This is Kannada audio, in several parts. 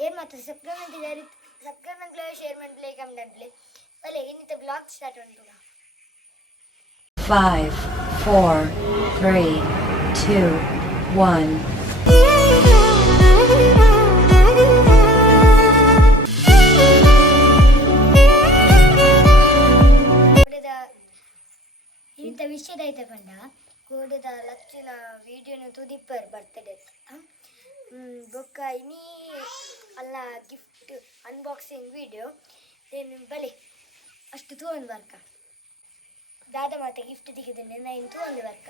ಏನು ಮಾತ್ರ ಸಬ್ಸ್ಕ್ರೈಬ್ ಶೇರ್ ಮಾಡ್ಲಿ ಕಮೆಂಟ್ ಮಾಡ್ಲಿ ಬಲೆ ಇನ್ನಿತ ಬ್ಲಾಗ್ ಸ್ಟಾರ್ಟ್ ಉಂಟು 5 4 3 2 1 ಇಂಥ ವಿಷಯದ ಐತೆ ಕಂಡ ಕೋಡದ ಲಕ್ಷಣ ವಿಡಿಯೋನ ತುದಿಪ್ಪರ್ ಬರ್ತಡೇ ಬೊಕ್ಕ ಇನಿ ಅಲ್ಲ ಗಿಫ್ಟ್ ಅನ್ಬಾಕ್ಸಿಂಗ್ ವಿಡಿಯೋ ಏನು ಬಲೆ ಅಷ್ಟು ತೂವೊಂದು ಬರ್ಕ ದಾದ ಮಾತೆ ಗಿಫ್ಟ್ ತೆಗೆದಿದ್ದೆ ನಾನು ತೂವೊಂದು ಬರ್ಕ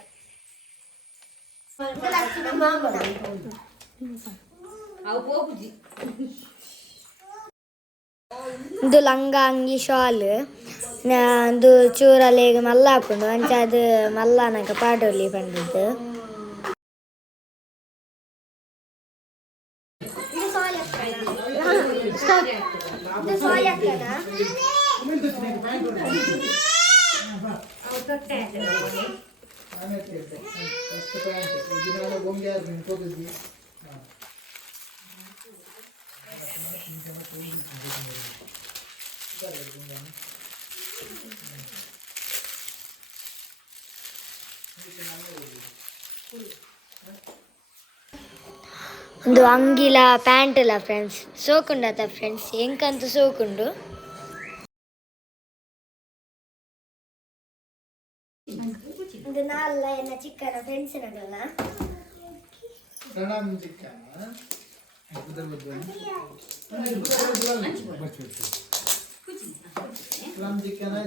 ಇದು ಲಂಗ ಅಂಗಿ ಶಾಲ್ ಅದು ಚೂರಲ್ಲಿ ಮಲ್ಲ ಹಾಕೊಂಡು ಅಂಚ ಅದು ಮಲ್ಲನಕ ಪಾಡೋಲಿ ಬಂದಿದ್ದು ಒಂದು ಅಂಗಿಲ ಪ್ಯಾಂಟಲ್ಲ ಫ್ರೆಂಡ್ಸ್ ಸೋಕುಂಡತ ಫ್ರೆಂಡ್ಸ್ ಎಂಕಂತೂ ಸೋಕುಂಡು ಇದು ನಾಲ್ಲ ಎನ್ನ ಚಿಕ್ಕನ ಫ್ರೆಂಡ್ಸ್ ನಗಲ್ಲ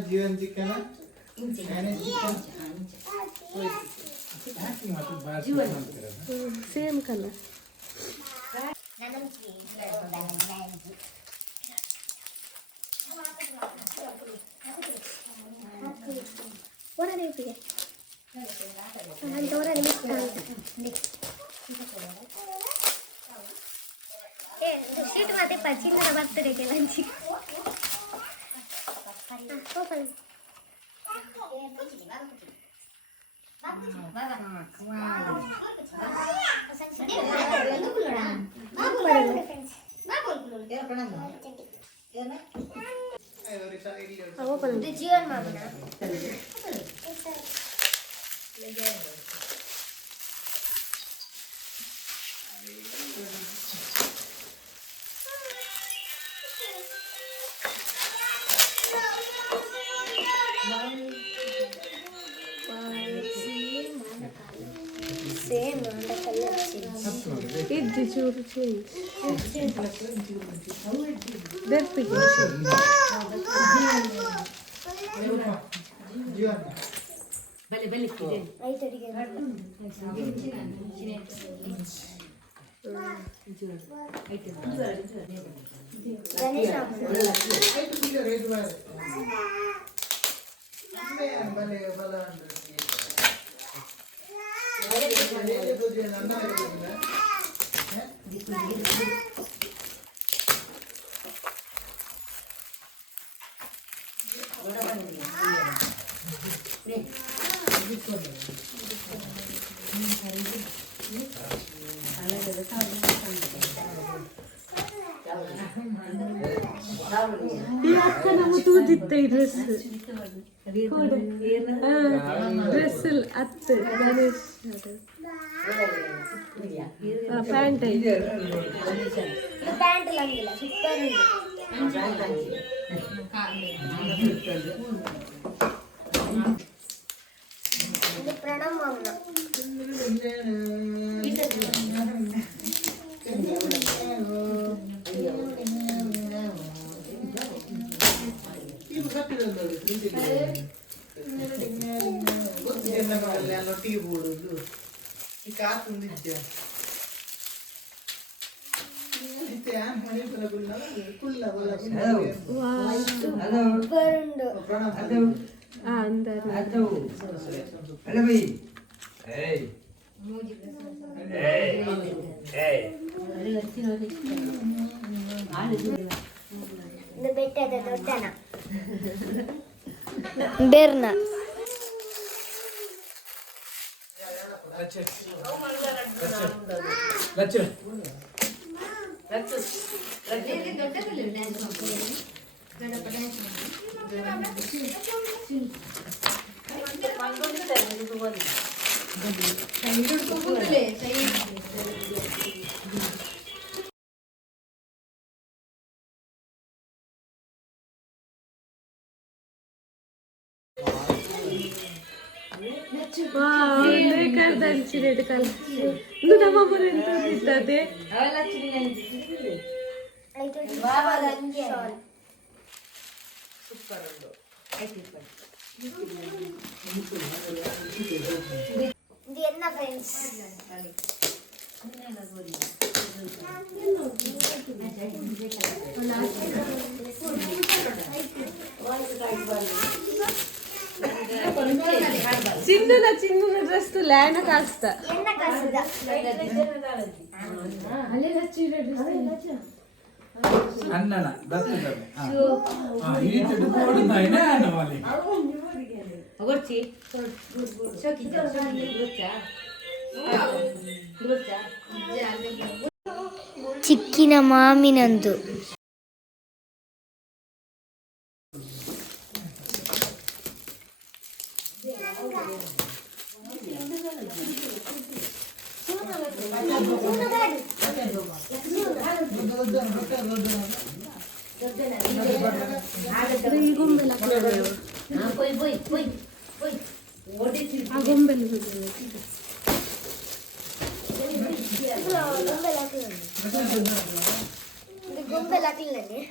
जीवन चिकन सेम कलर ಸ್ವೀಟ್ ಮತ್ತೆ ಪಚ್ಚಿನ ಬರ್ತಡೆಗೆ ಲಂಚ್ ಜೀವನ್ ಮಾಮನ ಸೇಮ್ ಇದು ಚೂರು ಚೇಂಜ್ ಬೆರ್ಪಿಗೆ ಈ ಅಕ್ಕ ನಮ್ಮ ತೂದಿತ್ತೆ ಈ ಡ್ರೆಸ್ ಡ್ರೆಸ್ ಅತ್ತೆ ಗಣೇಶ್ ಪ್ಯಾಂಟ್ ಐತೆ ಪ್ಯಾಂಟ್ ಲಂಗಿಲ್ಲ ಸೂಪರ್ ಇದು ಪ್ರಣಮ್ ಮಾಮನ ಟೀ ಬೋರ್ಡು ಈ ಕಾತು ಒಂದಿದ್ದೆ ಬೆಟ್ಟದ ದೊಡ್ಡನ ಬೆರ್ನ ದಂಚಿನ ಕಾಲ ನಮ್ಮ ಮನೆ ಎಂತ ಇರ್ತದೆ ಇದು ಎನ್ನ ಫ್ರೆಂಡ್ಸ್ ಚಿನ್ನದ ಡ್ರೆಸ್ ಲ್ಯಾಂಡ್ ಕಾಸ್ತ ಎನ್ನ ಕಾಸದ ಅಣ್ಣನ ದತ್ತದವೇ. ಈ ತಿಟ್ಟು ಕೊಡುತ್ತಾಯಿನ ಅನ್ನವಾಲಿ. ಚಿಕ್ಕಿನ ಮಾಮಿನಂದು ಗೊಂಬೆಲಾಕಲಿನಲ್ಲಿ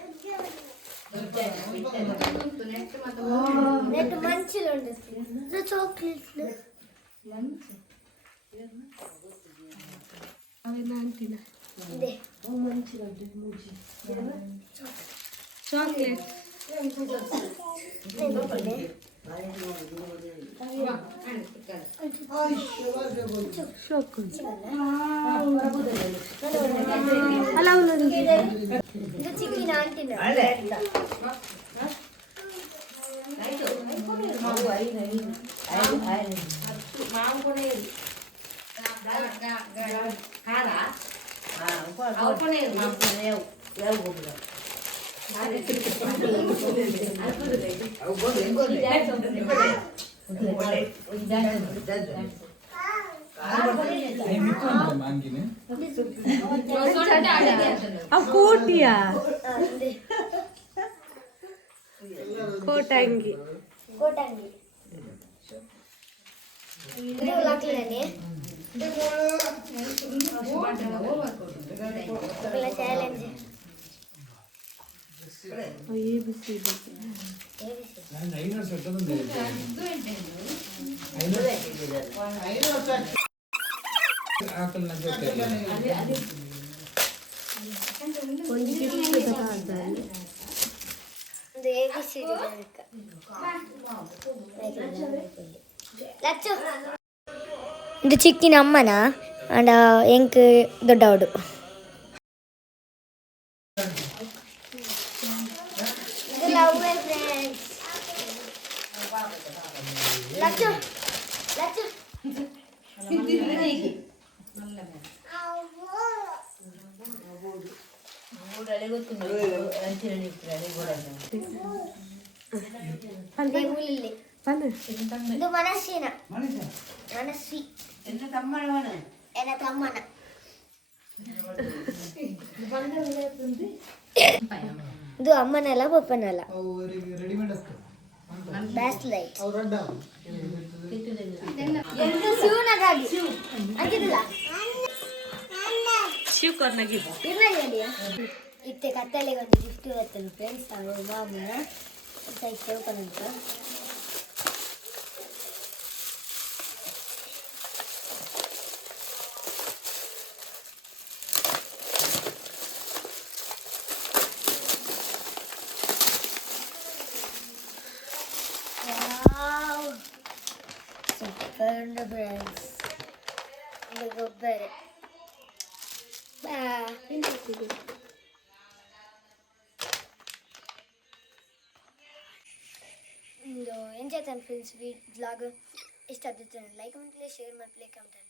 నెట్ మంచిలో ఉంటుంది చాక్లెట్లు అవి నాంటిన ఇదే మంచిగా చాక్లెట్ షోక్ అలా ఉన్నది ಇದು ಚಿಕ್ಕಿನ ಆಂಟಿನ కోటియా కోటంగి కోటంగి ಇದು ಲಾಕ್ಲನೆ ఒకలా ఛాలెంజ్ ABC ಒಂದು ABC ಲಚ್ಚು ಇದು ಚಿಕ್ಕಿನ ಅಮ್ಮನ ಅಂಡ ಎಂಕ್ ದೊಡ್ಡವಡು ಇದು ಲವ್ ಫ್ರೆಂಡ್ಸ್ ಲಚ್ಚು ಲಚ್ಚು దేవుళ్ళి ಇದು ಮನಸ್ಸಿನ ಮನಸ್ಸಿ ಎನ್ನ ತಮ್ಮನ ಇದು ಅಮ್ಮನಲ್ಲ ಪಪ್ಪನಲ್ಲ ಬ್ಯಾಸ್ಟ್ ಲೈಟ್ ಶಿವನಗಾಗಿ ಅಂತಿಲ್ಲ ಇರ್ಲಿಲ್ಲ ಇತ್ತೆ ಕತ್ತಲೆಗೆ ಒಂದು ಗಿಫ್ಟ್ ಬರ್ತದೆ ಫ್ರೆಂಡ್ಸ್ ಅವರು ಬಾಬುನ ಸೈಟ್ ಅಂತ super friends ಇದು ಗೊಬ್ಬರ ಇದು ಎಂಜಾಯ್ ಫ್ರೆಂಡ್ಸ್ ವ್ಲಾಗ್ ಇಷ್ಟ ಆಗುತ್ತೆ ಲೈಕ್ ಮಾಡಿ ಶೇರ್ ಮಾಡಿ ಕಮೆಂಟ್